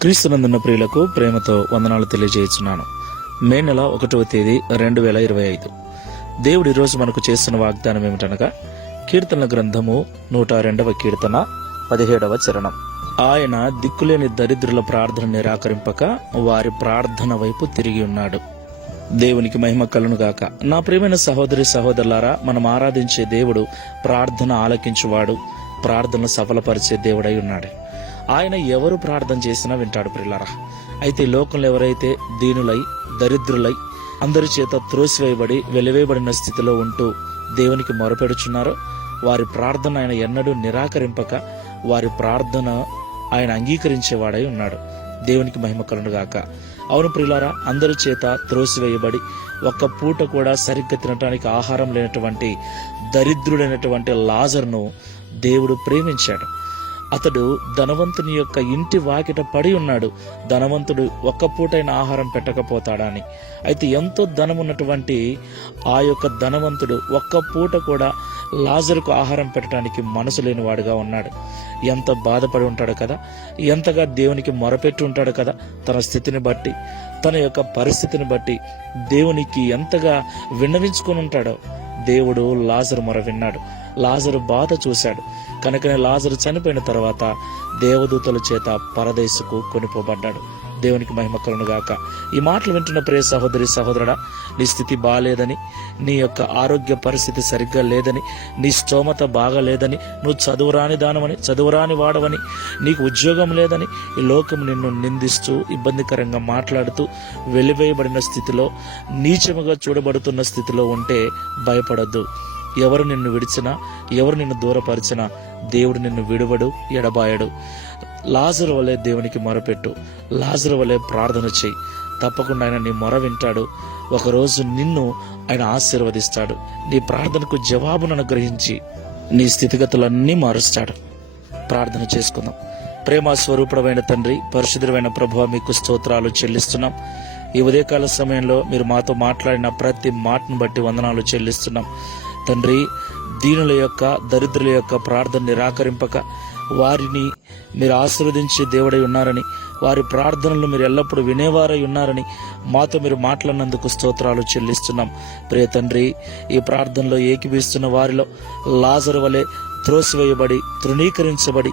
క్రీస్తునందున్న ప్రియులకు ప్రేమతో వందనాలు తెలియజేస్తున్నాను మే నెల ఒకటవ తేదీ రెండు వేల ఇరవై ఐదు. దేవుడు ఈరోజు మనకు చేస్తున్న వాగ్దానం ఏమిటనగా కీర్తనల గ్రంథము నూట రెండవ కీర్తన పదిహేడవ చరణం. ఆయన దిక్కులేని దరిద్రుల ప్రార్థన నిరాకరింపక వారి ప్రార్థన వైపు తిరిగి ఉన్నాడు. దేవునికి మహిమ కలునుగాక నా ప్రియమైన సహోదరి సహోదరులారా మనం ఆరాధించే దేవుడు ప్రార్థన ఆలకించువాడు ప్రార్థనలు సఫలపరిచే దేవుడై ఉన్నాడు. ఆయన ఎవరు ప్రార్థన చేసినా వింటాడు ప్రిల్లారా. అయితే లోకంలో ఎవరైతే దీనులై దరిద్రులై అందరి చేత త్రోసివేయబడి వెలివేయబడిన స్థితిలో ఉంటూ దేవునికి మొరపెడుచున్నారో వారి ప్రార్థన ఆయన ఎన్నడూ నిరాకరింపక వారి ప్రార్థన ఆయన అంగీకరించేవాడై ఉన్నాడు. దేవునికి మహిమ కలుగుగాక అవును ప్రిలారా అందరి చేత త్రోసివేయబడి ఒక్క పూట కూడా సరిగ్గా తినటానికి ఆహారం లేనటువంటి దరిద్రుడైనటువంటి లాజర్ను దేవుడు ప్రేమించాడు. అతడు ధనవంతుని యొక్క ఇంటి వాకిట పడి ఉన్నాడు. ధనవంతుడు ఒక్క పూటైన ఆహారం పెట్టకపోతాడా అని అయితే ఎంతో ధనం ఉన్నటువంటి ఆ యొక్క ధనవంతుడు ఒక్క పూట కూడా లాజరుకు ఆహారం పెట్టడానికి మనసు లేనివాడుగా ఉన్నాడు. ఎంత బాధపడి ఉంటాడు కదా? ఎంతగా దేవునికి మొరపెట్టి ఉంటాడు కదా? తన స్థితిని బట్టి తన యొక్క పరిస్థితిని బట్టి దేవునికి ఎంతగా విన్నవించుకొని ఉంటాడో దేవుడు లాజరు మొర విన్నాడు. లాజరు బాధ చూశాడు. కనుకనే లాజరు చనిపోయిన తర్వాత దేవదూతల చేత పరదేశకు కొనిపోబడ్డాడు. దేవునికి మహిమ కలునుగాక ఈ మాటలు వింటున్న ప్రియ సహోదరి సహోదరుడా నీ స్థితి బాగాలేదని నీ యొక్క ఆరోగ్య పరిస్థితి సరిగ్గా లేదని నీ స్తోమత బాగాలేదని నువ్వు చదువురాని దానమని చదువురాని వాడవని నీకు ఉద్యోగం లేదని ఈ లోకం నిన్ను నిందిస్తూ ఇబ్బందికరంగా మాట్లాడుతూ వెలివేయబడిన స్థితిలో నీచముగా చూడబడుతున్న స్థితిలో ఉంటే భయపడద్దు. ఎవరు నిన్ను విడిచినా ఎవరు నిన్ను దూరపరిచినా దేవుడు నిన్ను విడువడు ఎడబాయడు. లాజరు వలె దేవునికి మొరపెట్టు. లాజరు వలె ప్రార్థన చేయి. తప్పకుండా ఆయన నీ మొర వింటాడు. ఒకరోజు నిన్ను ఆయన ఆశీర్వదిస్తాడు. నీ ప్రార్థనకు జవాబును అనుగ్రహించి నీ స్థితిగతులన్నీ మారుస్తాడు. ప్రార్థన చేసుకుందాం. ప్రేమ స్వరూపుడమైన తండ్రి పరిశుద్ధమైన ప్రభు మీకు స్తోత్రాలు చెల్లిస్తున్నాం. ఈ ఉదయకాల సమయంలో మీరు మాతో మాట్లాడిన ప్రతి మాటను బట్టి వందనాలు చెల్లిస్తున్నాం. తండ్రి దీనుల యొక్క దరిద్రుల యొక్క ప్రార్థన నిరాకరింపక వారిని మీరు ఆశీర్వదించే దేవుడై ఉన్నారని వారి ప్రార్థనలు మీరు ఎల్లప్పుడూ వినేవారై ఉన్నారని మాతో మీరు మాట్లాడినందుకు స్తోత్రాలు చెల్లిస్తున్నాం. ప్రియ తండ్రి ఈ ప్రార్థనలో ఏకీభిస్తున్న వారిలో లాజరు వలె త్రోసివేయబడి తృణీకరించబడి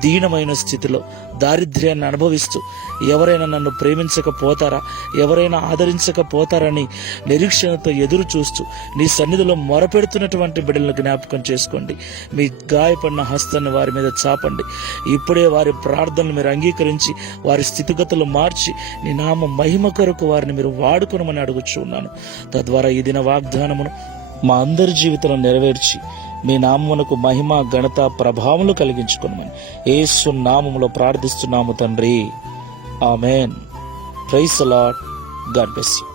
దీనమైన స్థితిలో దారిద్ర్యాన్ని అనుభవిస్తూ ఎవరైనా నన్ను ప్రేమించకపోతారా? ఎవరైనా ఆదరించకపోతారని నిరీక్షణతో ఎదురు చూస్తూ నీ సన్నిధిలో మొరపెడుతున్నటువంటి బిడ్డలను జ్ఞాపకం చేసుకోండి. మీ గాయపడిన హస్తాన్ని వారి మీద చాపండి. ఇప్పుడే వారి ప్రార్థనలు మీరు అంగీకరించి వారి స్థితిగతులు మార్చి నీ నామ మహిమ కొరకు వారిని మీరు వాడుకునమని అడుగుచున్నాను తద్వారా ఈ దిన వాగ్దానమును మా అందరి జీవితంలో నెరవేర్చి మీ నామమునకు మహిమ ఘనత ప్రభావములు కలిగించుకున్నామని ఏసు నామములో ప్రార్థిస్తున్నాము తండ్రి. Amen. Praise Lord God bless you.